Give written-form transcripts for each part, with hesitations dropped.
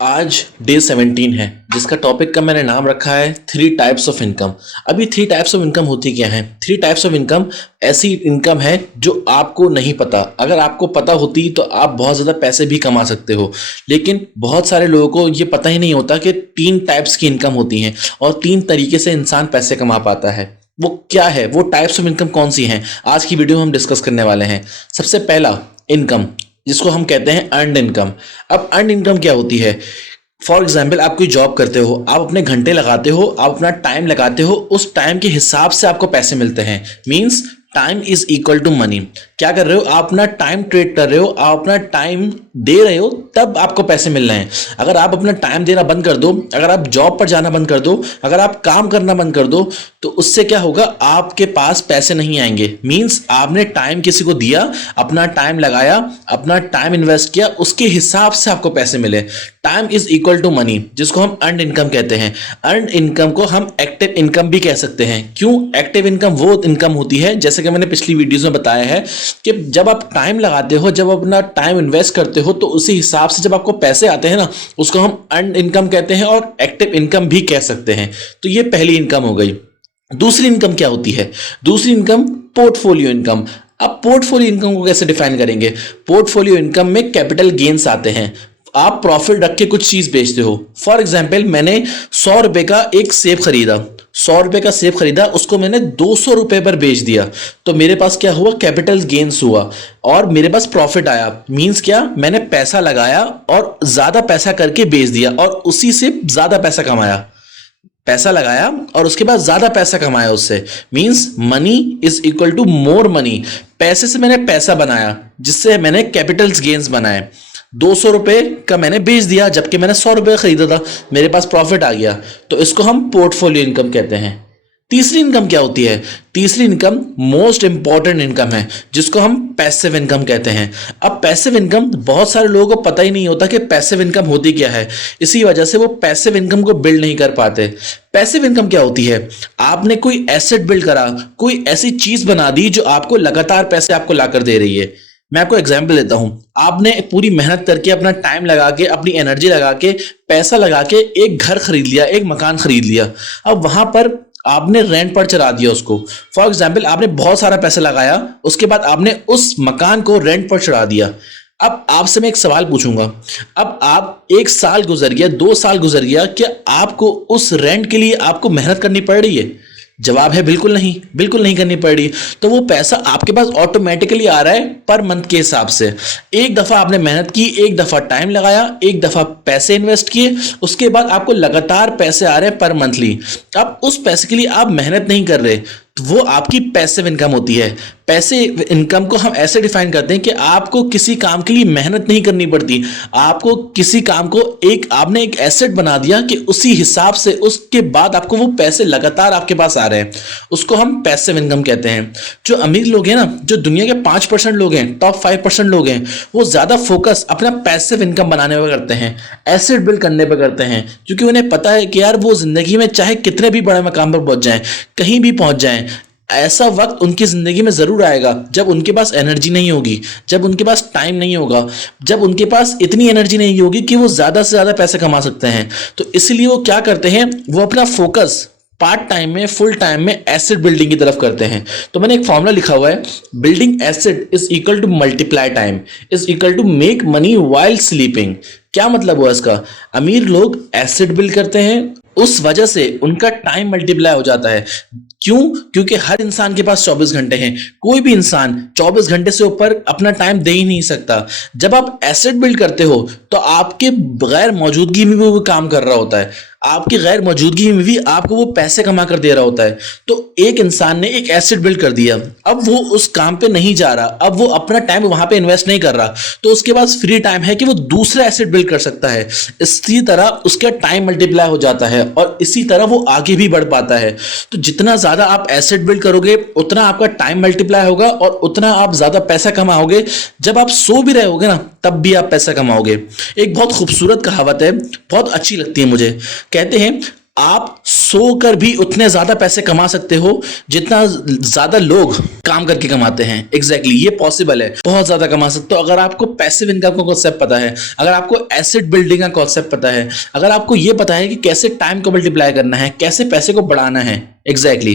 आज डे 17 है जिसका टॉपिक का मैंने नाम रखा है थ्री टाइप्स ऑफ इनकम। अभी थ्री टाइप्स ऑफ इनकम होती क्या है? थ्री टाइप्स ऑफ इनकम ऐसी इनकम है जो आपको नहीं पता। अगर आपको पता होती तो आप बहुत ज़्यादा पैसे भी कमा सकते हो, लेकिन बहुत सारे लोगों को ये पता ही नहीं होता कि तीन टाइप्स की इनकम होती हैं और तीन तरीके से इंसान पैसे कमा पाता है। वो क्या है, वो टाइप्स ऑफ इनकम कौन सी हैं, आज की वीडियो में हम डिस्कस करने वाले हैं। सबसे पहला इनकम जिसको हम कहते हैं अर्नड इनकम। अब अर्नड इनकम क्या होती है? फॉर एग्जाम्पल, आप कोई जॉब करते हो, आप अपने घंटे लगाते हो, आप अपना टाइम लगाते हो, उस टाइम के हिसाब से आपको पैसे मिलते हैं। Means time is equal to money. क्या कर रहे हो? आप अपना टाइम ट्रेड कर रहे हो, आप अपना टाइम दे रहे हो, तब आपको पैसे मिल रहे हैं। अगर आप अपना टाइम देना बंद कर दो, अगर आप जॉब पर जाना बंद कर दो, अगर आप काम करना बंद कर दो, तो उससे क्या होगा? आपके पास पैसे नहीं आएंगे। मीन्स आपने टाइम किसी को दिया, अपना टाइम लगाया, अपना टाइम इन्वेस्ट किया, उसके हिसाब से आपको पैसे मिले। Time is equal to money, जिसको हम अर्नड इनकम कहते हैं। अर्नड इनकम को हम एक्टिव इनकम भी कह सकते हैं। क्यों? एक्टिव इनकम वो इनकम होती है, जैसे कि मैंने पिछली वीडियोस में बताया है, कि जब आप टाइम लगाते हो, जब अपना टाइम इन्वेस्ट करते हो, तो उसी हिसाब से जब आपको पैसे आते हैं ना, उसको हम अर्नड इनकम कहते हैं और एक्टिव इनकम भी कह सकते हैं। तो ये पहली इनकम हो गई। दूसरी इनकम क्या होती है? दूसरी इनकम पोर्टफोलियो इनकम। अब पोर्टफोलियो इनकम को कैसे डिफाइन करेंगे? पोर्टफोलियो इनकम में कैपिटल गेन्स आते हैं। आप प्रॉफिट रख के कुछ चीज बेचते हो। फॉर एग्जाम्पल, मैंने 100 रुपए का एक सेब खरीदा, 100 रुपए का सेब खरीदा, उसको मैंने 200 रुपए पर बेच दिया, तो मेरे पास क्या हुआ? कैपिटल गेन्स हुआ और मेरे पास प्रॉफिट आया। मींस क्या? मैंने पैसा लगाया और ज्यादा पैसा करके बेच दिया और उसी से ज्यादा पैसा कमाया। पैसा लगाया और उसके बाद ज्यादा पैसा कमाया उससे। Means money is equal to more money. पैसे से मैंने पैसा बनाया, जिससे मैंने कैपिटल्स गेन्स बनाए। 200 रुपए का मैंने बेच दिया, जबकि मैंने 100 रुपए खरीदा था, मेरे पास प्रॉफिट आ गया। तो इसको हम पोर्टफोलियो इनकम कहते हैं। तीसरी इनकम क्या होती है? तीसरी इनकम मोस्ट इंपॉर्टेंट इनकम है, जिसको हम पैसिव इनकम कहते हैं। अब पैसिव इनकम बहुत सारे लोगों को पता ही नहीं होता कि पैसिव इनकम होती क्या है। इसी वजह से वो पैसिव इनकम को बिल्ड नहीं कर पाते। पैसिव इनकम क्या होती है? आपने कोई एसेट बिल्ड करा, कोई ऐसी चीज बना दी जो आपको लगातार पैसे आपको लाकर दे रही है। मैं आपको एग्जाम्पल देता हूं। आपने पूरी मेहनत करके, अपना टाइम लगा के, अपनी एनर्जी लगा के, पैसा लगा के एक घर खरीद लिया, एक मकान खरीद लिया। अब वहां पर आपने रेंट पर चढ़ा दिया उसको। फॉर एग्जाम्पल, आपने बहुत सारा पैसा लगाया, उसके बाद आपने उस मकान को रेंट पर चढ़ा दिया। अब आपसे मैं एक सवाल पूछूंगा। अब आप 1 साल गुजर गया, 2 साल गुजर गया, क्या आपको उस रेंट के लिए आपको मेहनत करनी पड़ रही है? जवाब है बिल्कुल नहीं, बिल्कुल नहीं करनी पड़ रही। तो वो पैसा आपके पास ऑटोमेटिकली आ रहा है पर मंथ के हिसाब से। एक दफा आपने मेहनत की, एक दफा टाइम लगाया, एक दफा पैसे इन्वेस्ट किए, उसके बाद आपको लगातार पैसे आ रहे हैं पर मंथली। अब उस पैसे के लिए आप मेहनत नहीं कर रहे, तो वो आपकी पैसिव इनकम होती है। पैसे इनकम को हम ऐसे डिफाइन करते हैं कि आपको किसी काम के लिए मेहनत नहीं करनी पड़ती। आपको किसी काम को आपने एक एसेट बना दिया कि उसी हिसाब से उसके बाद आपको वो पैसे लगातार आपके पास आ रहे हैं, उसको हम पैसिव इनकम कहते हैं। जो अमीर लोग हैं ना, जो दुनिया के 5% लोग हैं, टॉप 5% लोग हैं, वो ज्यादा फोकस अपना पैसिव इनकम बनाने पर करते हैं, एसेट बिल्ड करने पर करते हैं, क्योंकि उन्हें पता है कि यार वो जिंदगी में चाहे कितने भी बड़े मकाम पर पहुंच जाएं, कहीं भी पहुंच जाएं, ऐसा वक्त उनकी जिंदगी में जरूर आएगा जब उनके पास एनर्जी नहीं होगी, जब उनके पास टाइम नहीं होगा, जब उनके पास इतनी एनर्जी नहीं होगी कि वो ज्यादा से ज्यादा पैसे कमा सकते हैं। तो इसलिए वो क्या करते हैं? वो अपना फोकस पार्ट टाइम में, फुल टाइम में एसेट बिल्डिंग की तरफ करते हैं। तो मैंने एक फॉर्मूला लिखा हुआ है, building asset is equal to multiply time is equal to make money while sleeping. क्या मतलब हुआ इसका? अमीर लोग एसेट बिल्ड करते हैं, उस वजह से उनका टाइम मल्टीप्लाई हो जाता है। क्यों? क्योंकि हर इंसान के पास 24 घंटे हैं। कोई भी इंसान 24 घंटे से ऊपर अपना टाइम दे ही नहीं सकता। जब आप एसेट बिल्ड करते हो तो आपके गैर मौजूदगी में भी वो काम कर रहा होता है, आपकी गैर मौजूदगी में भी आपको वो पैसे कमा कर दे रहा होता है। तो एक इंसान ने एक एसेट बिल्ड कर दिया, अब वो उस काम पे नहीं जा रहा, अब वो अपना टाइम वहां पे इन्वेस्ट नहीं कर रहा, तो उसके पास फ्री टाइम है कि वो दूसरा एसेट बिल्ड कर सकता है। इसी तरह उसका टाइम मल्टीप्लाई हो जाता है और इसी तरह वो आगे भी बढ़ पाता है। तो जितना ज्यादा आप एसेट बिल्ड करोगे, उतना आपका टाइम मल्टीप्लाई होगा और उतना आप ज्यादा पैसा कमाओगे। जब आप सो भी रहे होगे ना, तब भी आप पैसा कमाओगे। एक बहुत खूबसूरत कहावत है, बहुत अच्छी लगती है मुझे। कहते हैं, आप सोकर भी उतने ज्यादा पैसे कमा सकते हो जितना ज्यादा लोग काम करके कमाते हैं। एग्जैक्टली ये पॉसिबल है, बहुत ज्यादा कमा सकते हो अगर आपको पैसिव इनकम का कॉन्सेप्ट पता है, अगर आपको एसेट बिल्डिंग का कॉन्सेप्ट पता है, अगर आपको ये पता है कि कैसे टाइम को मल्टीप्लाई करना है, कैसे पैसे को बढ़ाना है। एग्जैक्टली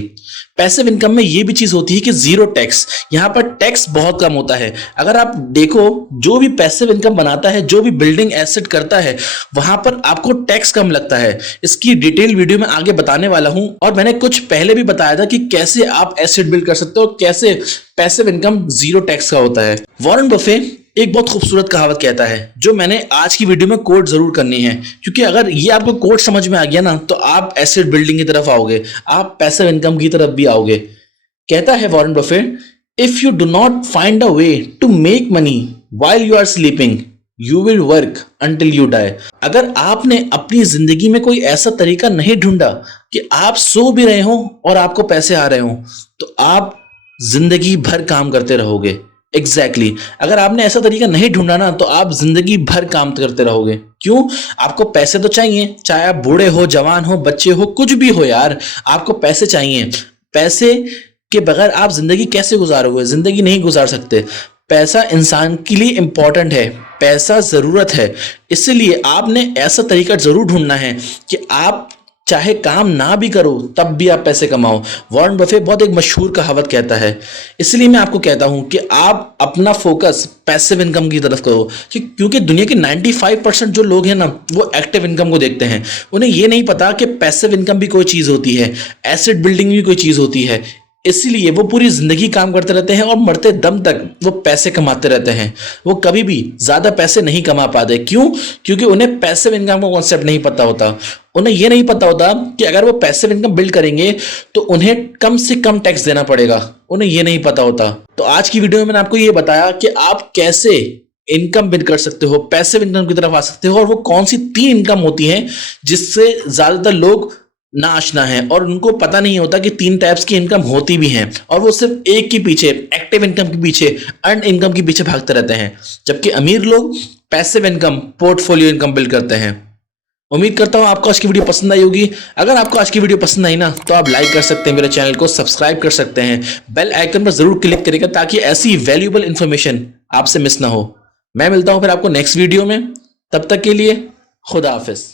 पैसिव इनकम में ये भी चीज होती है कि जीरो टैक्स, यहां पर टैक्स बहुत कम होता है। अगर आप देखो जो भी पैसिव इनकम बनाता है, जो भी बिल्डिंग एसेट करता है, वहां पर आपको टैक्स कम लगता है। इसकी डिटेल वीडियो में आगे बताने वाला हूं, और मैंने कुछ पहले भी बताया था कि कैसे आप एसेट बिल्ड कर सकते हो, कैसे पैसिव इनकम जीरो टैक्स का होता है। वॉरेन बफे एक बहुत खूबसूरत कहावत कहता है, जो मैंने आज की वीडियो में कोट जरूर करनी है, क्योंकि अगर ये आपको कोट समझ में आ गया ना तो आप एसेट बिल्डिंग की तरफ आओगे, आप पैसिव इनकम की तरफ भी आओगे। कहता है Warren Buffett, if you do not find a way to make money while you are sleeping you will work until you die. अगर आपने अपनी जिंदगी में कोई ऐसा तरीका नहीं ढूंढा कि आप सो भी रहे हो और आपको पैसे आ रहे हो, तो आप जिंदगी भर काम करते रहोगे। एग्जैक्टली अगर आपने ऐसा तरीका नहीं ढूंढा ना तो आप जिंदगी भर काम करते रहोगे। क्यों? आपको पैसे तो चाहिए, चाहे आप बूढ़े हो, जवान हो, बच्चे हो, कुछ भी हो यार, आपको पैसे चाहिए। पैसे के बगैर आप जिंदगी कैसे गुजारोगे? जिंदगी नहीं गुजार सकते। पैसा इंसान के लिए इंपॉर्टेंट है, पैसा जरूरत है, इसलिए आपने ऐसा तरीका जरूर ढूंढना है कि आप चाहे काम ना भी करो तब भी आप पैसे कमाओ। वॉरेन बफेट बहुत एक मशहूर कहावत कहता है, इसलिए मैं आपको कहता हूं कि आप अपना फोकस पैसिव इनकम की तरफ करो, क्योंकि दुनिया के 95% जो लोग हैं ना वो एक्टिव इनकम को देखते हैं। उन्हें ये नहीं पता कि पैसिव इनकम भी कोई चीज होती है, एसेट बिल्डिंग भी कोई चीज होती है। इसीलिए वो पूरी जिंदगी काम करते रहते हैं और मरते दम तक वो पैसे कमाते रहते हैं। वो कभी भी ज्यादा पैसे नहीं कमा पाते। क्यों? क्योंकि उन्हें पैसिव इनकम का कॉन्सेप्ट नहीं पता होता। उन्हें यह नहीं पता होता कि अगर वो पैसिव इनकम बिल्ड करेंगे तो उन्हें कम से कम टैक्स देना पड़ेगा। उन्हें यह नहीं पता होता। तो आज की वीडियो में मैंने आपको यह बताया कि आप कैसे इनकम बिल्ड कर सकते हो, पैसिव इनकम की तरफ आ सकते हो, और वो कौन सी 3 इनकम होती हैं जिससे ज्यादातर लोग ना आशना है और उनको पता नहीं होता कि 3 टाइप्स की इनकम होती भी हैं, और वो सिर्फ एक के पीछे, एक्टिव इनकम के पीछे, अर्न इनकम के पीछे भागते रहते हैं, जबकि अमीर लोग passive income, portfolio income build करते हैं। उम्मीद करता हूं आपको आज की वीडियो पसंद आई होगी। अगर आपको आज की वीडियो पसंद आई ना तो आप लाइक कर सकते हैं, मेरे चैनल को सब्सक्राइब कर सकते हैं, बेल आइकन पर जरूर क्लिक करिएगा ताकि ऐसी वैल्यूएबल इंफॉर्मेशन आपसे मिस ना हो। मैं मिलता हूं फिर आपको नेक्स्ट वीडियो में, तब तक के लिए खुदा हाफिज।